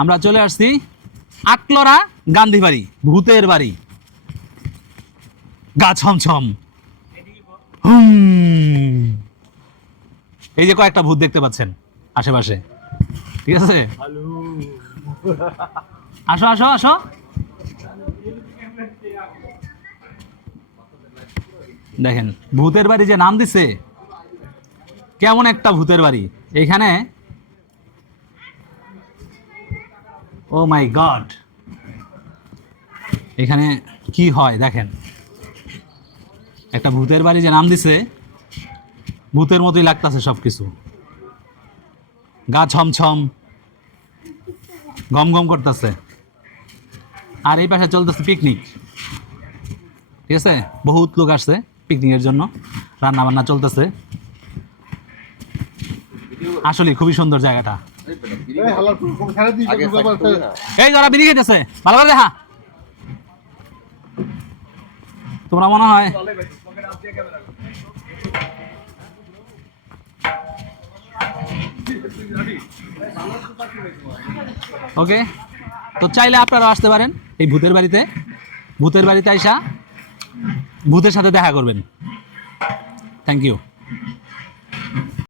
আমরা চলে আসছি আটলরা গান্ধী বাড়ি, ভূতের বাড়ি। গা ছমছম, এই যে কয়েকটা ভূত দেখতে পাচ্ছেন আশেপাশে, ঠিক আছে? আসো আসো আসো। দেখেন ভূতের বাড়ি যে নাম দিছে, কেমন একটা ভূতের বাড়ি এখানে। ও মাই গড, এখানে কি হয় দেখেন। একটা ভূতের বাড়ি যে নাম দিছে, ভূতের মতোই লাগতেছে সবকিছু। গা ছমছম, গম গম করতেছে। আর এই পাশে চলতেছে পিকনিক, ঠিক আছে? বহুত লোক আসছে পিকনিকের জন্য, রান্না বান্না চলতেছে। আসলে খুবই সুন্দর জায়গাটা। এই যারা বিড়ি খেতেছে ভালো করে দেখা, তোমরা মনে হয় ওকে। তো চাইলে আপনারা আসতে পারেন এই ভূতের বাড়িতে। ভূতের বাড়িতে আইসা ভূতের সাথে দেখা করবেন। Thank you.